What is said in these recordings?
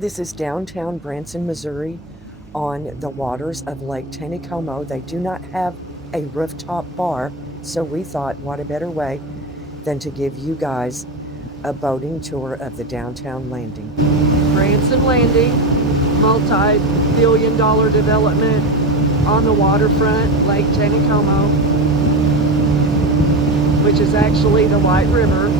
This is downtown Branson, Missouri, on the waters of Lake Taneycomo. They do not have a rooftop bar, so we thought, what a better way than to give you guys a boating tour of the downtown landing. Branson Landing, multi-billion-dollar development on the waterfront, Lake Taneycomo, which is actually the White River.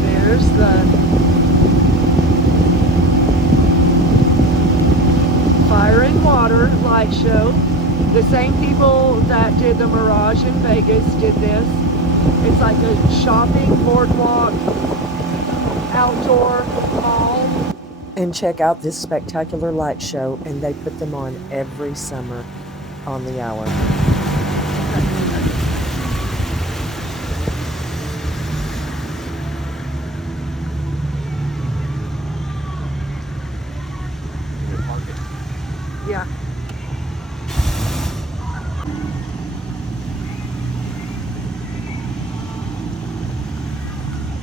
There's the Fire and Water light show. The same people that did the Mirage in Vegas did this. It's like a shopping boardwalk, outdoor mall. And check out this spectacular light show, and they put them on every summer on the hour. Yeah.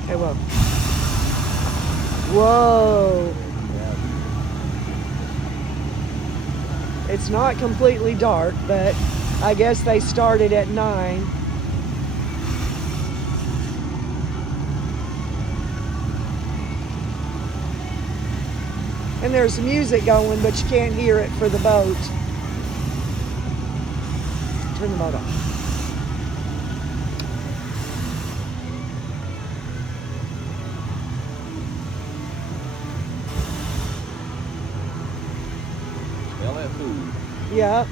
Okay, whoa. Whoa. It's not completely dark, but I guess they started at 9. And there's music going, but you can't hear it for the boat. Turn the boat off. Smell that food. Yeah.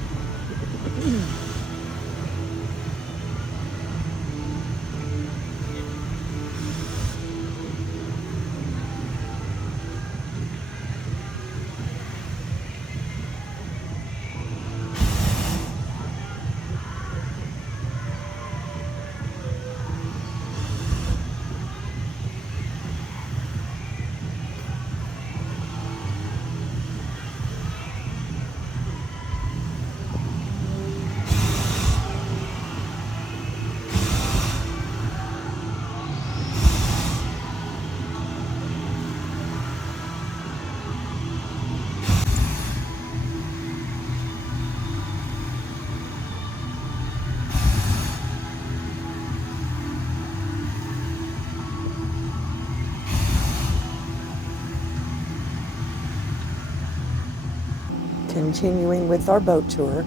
Continuing with our boat tour.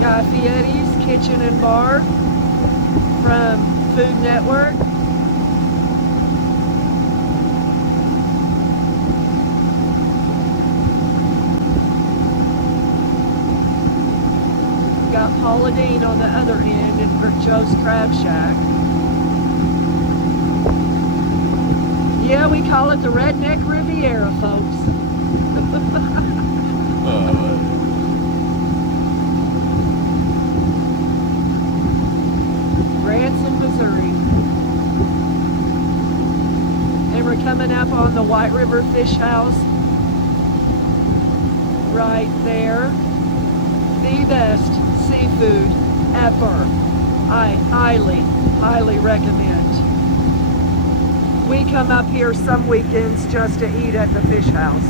Guy Fieri's Kitchen and Bar from Food Network. Got Paula Deen on the other end and Joe's Crab Shack. Yeah, we call it the Redneck Riviera, folks. Branson, Missouri. And we're coming up on the White River Fish House. Right there. The best seafood ever. I highly recommend. We come up here some weekends just to eat at the fish house.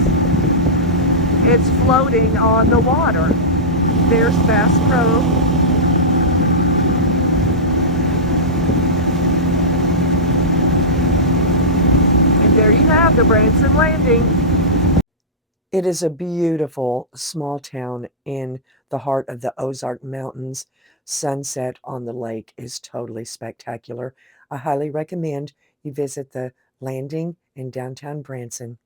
It's floating on the water. There's Bass Pro. And there you have the Branson Landing. It is a beautiful small town in the heart of the Ozark Mountains. Sunset on the lake is totally spectacular. I highly recommend you visit the landing in downtown Branson.